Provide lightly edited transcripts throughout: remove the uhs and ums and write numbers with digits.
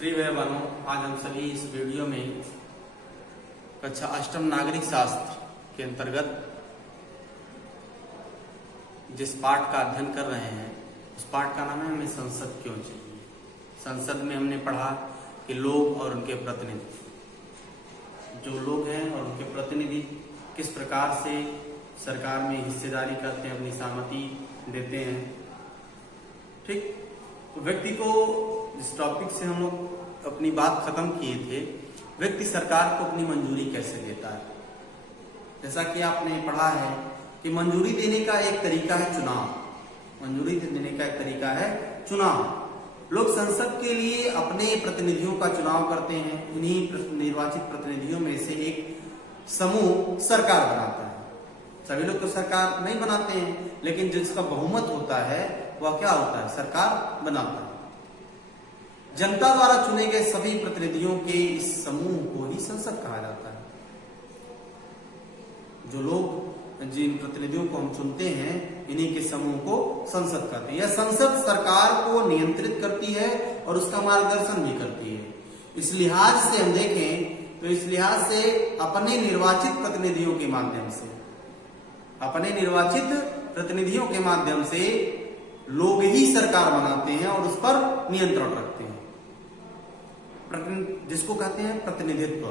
प्रिय भाई बहनों, आज हम सभी इस वीडियो में कक्षा अष्टम नागरिक शास्त्र के अंतर्गत जिस पाठ का अध्ययन कर रहे हैं उस पाठ का नाम है हमें संसद क्यों चाहिए। संसद में हमने पढ़ा कि लोग और उनके प्रतिनिधि, जो लोग हैं और उनके प्रतिनिधि किस प्रकार से सरकार में हिस्सेदारी करते हैं, अपनी सहमति देते हैं। ठीक, तो व्यक्ति को जिस टॉपिक से हम लोग अपनी बात खत्म किए थे, व्यक्ति सरकार को अपनी मंजूरी कैसे देता है। जैसा कि आपने पढ़ा है कि मंजूरी देने का एक तरीका है चुनाव। मंजूरी देने का एक तरीका है चुनाव। लोग संसद के लिए अपने प्रतिनिधियों का चुनाव करते हैं। इन्हीं निर्वाचित प्रतिनिधियों में से एक समूह सरकार बनाता है। सभी लोग तो सरकार नहीं बनाते हैं, लेकिन जिसका बहुमत होता है वह क्या होता है, सरकार बनाता है। जनता द्वारा चुने गए सभी प्रतिनिधियों के इस समूह को ही संसद कहा जाता है। जो लोग, जिन प्रतिनिधियों को हम चुनते हैं, इन्हीं के समूह को संसद कहते हैं। यह संसद सरकार को नियंत्रित करती है और उसका मार्गदर्शन भी करती है। इस लिहाज से हम देखें तो इस लिहाज से अपने निर्वाचित प्रतिनिधियों के माध्यम से लोग ही सरकार बनाते हैं और उस पर नियंत्रण रखते हैं, जिसको कहते हैं प्रतिनिधित्व।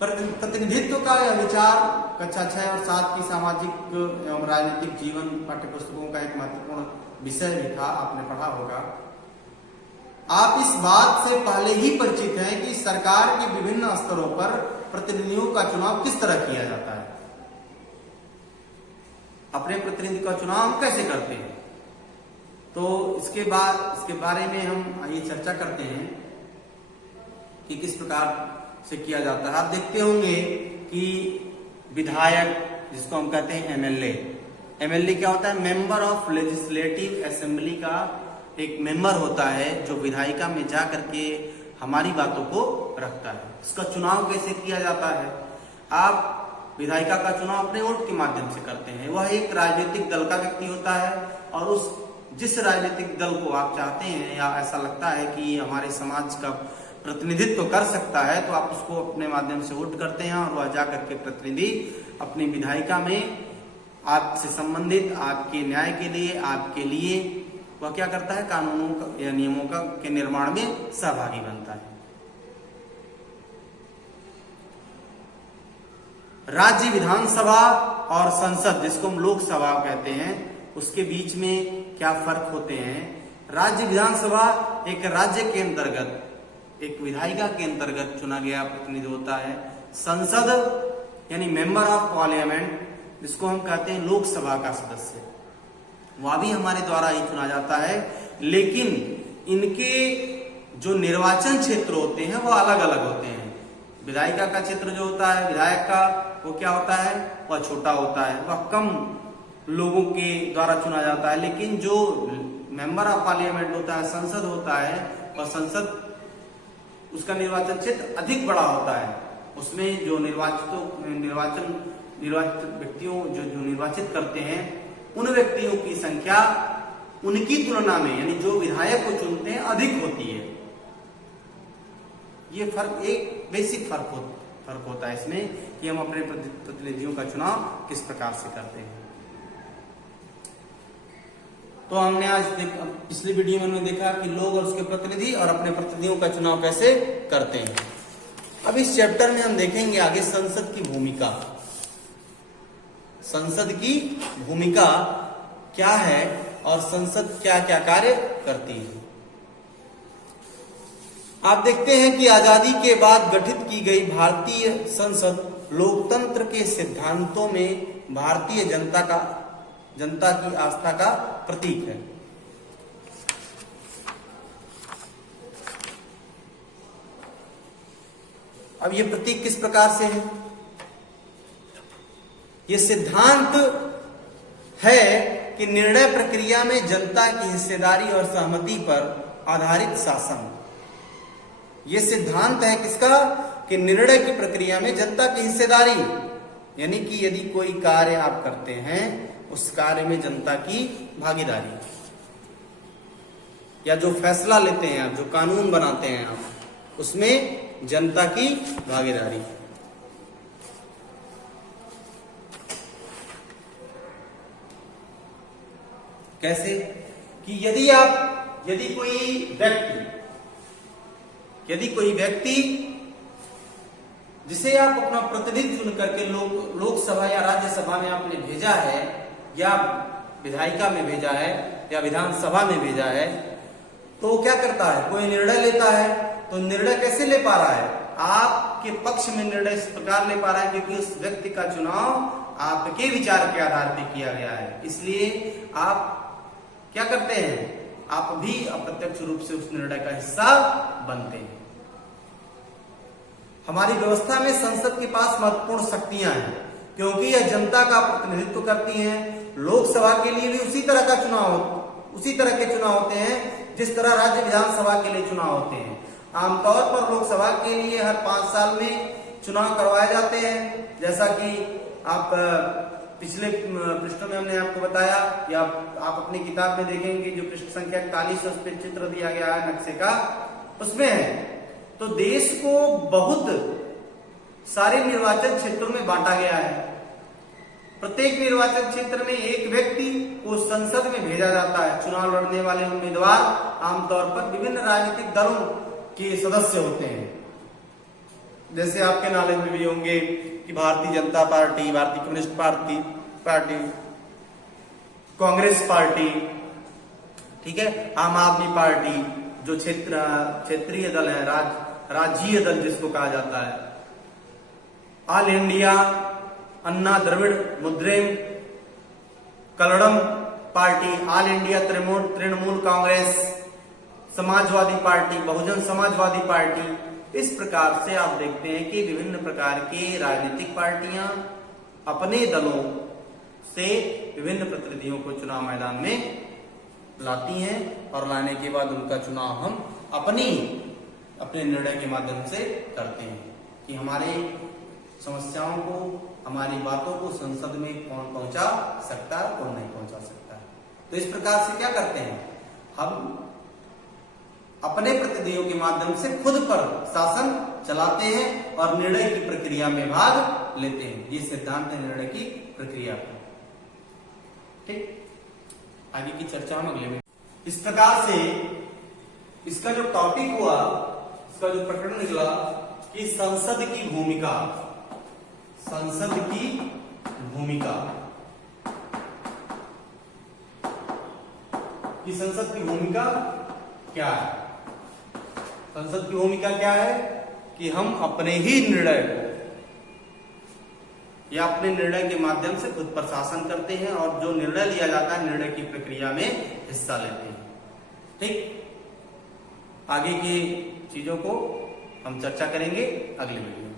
प्रतिनिधित्व का यह विचार कक्षा 6 और 7 की सामाजिक एवं राजनीतिक जीवन पाठ्यपुस्तकों का एक महत्वपूर्ण विषय भी था, आपने पढ़ा होगा। आप इस बात से पहले ही परिचित हैं कि सरकार के विभिन्न स्तरों पर प्रतिनिधियों का चुनाव किस तरह किया जाता है। अपने प्रतिनिधि का चुनाव हम कैसे करते हैं, तो इसके बारे में हम ये चर्चा करते हैं कि किस प्रकार से किया जाता है। आप देखते होंगे कि विधायक, जिसको हम कहते हैं एमएलए क्या होता है, मेंबर ऑफ लेजिस्लेटिव असेंबली का एक मेंबर होता है जो विधायिका में जा करके हमारी बातों को रखता है। इसका चुनाव कैसे किया जाता है। आप विधायिका का चुनाव अपने वोट के माध्यम से करते हैं। वह एक राजनीतिक दल का व्यक्ति होता है और जिस राजनीतिक दल को आप चाहते हैं या ऐसा लगता है कि हमारे समाज का प्रतिनिधित्व कर सकता है, तो आप उसको अपने माध्यम से वोट करते हैं और वह जाकर के प्रतिनिधि अपनी विधायिका में आपसे संबंधित, आपके न्याय के लिए, आपके लिए वह क्या करता है, कानूनों का या नियमों का के निर्माण में सहभागी बनता है। राज्य विधानसभा और संसद, जिसको हम लोकसभा कहते हैं, उसके बीच में क्या फर्क होते हैं। राज्य विधानसभा एक राज्य के अंतर्गत, एक विधायिका के अंतर्गत चुना गया प्रतिनिधि होता है। संसद यानी मेंबर ऑफ पार्लियामेंट, जिसको हम कहते हैं लोकसभा का सदस्य, वह भी हमारे द्वारा ही चुना जाता है। लेकिन इनके जो निर्वाचन क्षेत्र होते हैं वो अलग अलग होते हैं। विधायिका का क्षेत्र जो होता है, विधायक का, वो क्या होता है, वह छोटा होता है, वह कम लोगों के द्वारा चुना जाता है। लेकिन जो मेंबर ऑफ पार्लियामेंट होता है, संसद होता है, और संसद उसका निर्वाचन क्षेत्र अधिक बड़ा होता है। उसमें जो निर्वाचित व्यक्तियों जो निर्वाचित करते हैं, उन व्यक्तियों की संख्या उनकी तुलना में, यानी जो विधायक को चुनते हैं, अधिक होती है। ये फर्क, एक बेसिक फर्क होता है इसमें कि हम अपने प्रतिनिधियों का चुनाव किस प्रकार से करते हैं। तो हमने आज पिछली वीडियो में हमने देखा कि लोग और उसके प्रतिनिधि और अपने प्रतिनिधियों का चुनाव कैसे करते हैं। अब इस चैप्टर में हम देखेंगे आगे संसद की भूमिका। संसद की भूमिका क्या है और संसद क्या क्या कार्य करती है। आप देखते हैं कि आजादी के बाद गठित की गई भारतीय संसद लोकतंत्र के सिद्धांतों में भारतीय जनता की आस्था का प्रतीक है। अब ये प्रतीक किस प्रकार से है। ये सिद्धांत है कि निर्णय प्रक्रिया में जनता की हिस्सेदारी और सहमति पर आधारित शासन। ये सिद्धांत है किसका, कि निर्णय की प्रक्रिया में जनता की हिस्सेदारी, यानी कि यदि कोई कार्य आप करते हैं, उस कार्य में जनता की भागीदारी। या जो फैसला लेते हैं आप, जो कानून बनाते हैं आप, उसमें जनता की भागीदारी। कैसे कि यदि कोई व्यक्ति जिसे आप अपना प्रतिनिधि चुन करके लोकसभा या राज्यसभा में आपने भेजा है, या विधायिका में भेजा है, या विधानसभा में भेजा है, तो क्या करता है, कोई निर्णय लेता है, तो निर्णय कैसे ले पा रहा है, आपके पक्ष में निर्णय इस प्रकार ले पा रहा है क्योंकि उस व्यक्ति का चुनाव आपके विचार के आधार पर किया गया है। इसलिए आप क्या करते हैं, आप भी अप्रत्यक्ष रूप से उस निर्णय का हिस्सा बनते हैं। हमारी व्यवस्था में संसद के पास महत्वपूर्ण शक्तियां हैं क्योंकि यह जनता का प्रतिनिधित्व करती हैं। लोकसभा के लिए भी उसी तरह के चुनाव होते हैं जिस तरह राज्य विधानसभा के लिए चुनाव होते हैं। आमतौर पर लोकसभा के लिए हर 5 साल में चुनाव करवाए जाते हैं, जैसा कि आप पिछले पृष्ठों में हमने आपको बताया, या आप अपनी किताब में देखेंगे जो पृष्ठ संख्या 41 उस पर चित्र दिया गया है नक्शे का, उसमें है। तो देश को बहुत सारे निर्वाचन क्षेत्रों में बांटा गया है। प्रत्येक निर्वाचन क्षेत्र में एक व्यक्ति को संसद में भेजा जाता है। चुनाव लड़ने वाले उम्मीदवार आमतौर पर विभिन्न राजनीतिक दलों के सदस्य होते हैं। जैसे आपके नॉलेज में भी होंगे कि भारतीय जनता पार्टी, भारतीय कम्युनिस्ट पार्टी, कांग्रेस पार्टी, ठीक है, आम आदमी पार्टी, जो क्षेत्रीय दल है, राज्यीय दल जिसको कहा जाता है, all India Anna Dravida Munnetra Kazhagam party, all India Trinamool Congress, Samajwadi party, Bahujan Samajwadi party. इस प्रकार से आप देखते हैं कि विभिन्न प्रकार की राजनीतिक पार्टियां अपने दलों से विभिन्न प्रतिनिधियों को चुनाव मैदान में लाती हैं और लाने के बाद उनका चुनाव हम अपने निर्णय के माध्यम से करते हैं कि हमारे समस्याओं को, हमारी बातों को संसद में कौन पहुंचा सकता है, कौन नहीं पहुंचा सकता है। तो इस प्रकार से क्या करते हैं, हम अपने प्रतिनिधियों के माध्यम से खुद पर शासन चलाते हैं और निर्णय की प्रक्रिया में भाग लेते हैं। ये सिद्धांत है निर्णय की प्रक्रिया का। ठीक, आगे की चर्चा हम अगले में। इस प्रकार से इसका जो टॉपिक हुआ, इसका जो प्रकरण निकला कि संसद की भूमिका क्या है। संसद की भूमिका क्या है कि हम अपने ही निर्णय को या अपने निर्णय के माध्यम से खुद पर शासन करते हैं और जो निर्णय लिया जाता है निर्णय की प्रक्रिया में हिस्सा लेते हैं। ठीक, आगे की चीजों को हम चर्चा करेंगे अगले वीडियो में।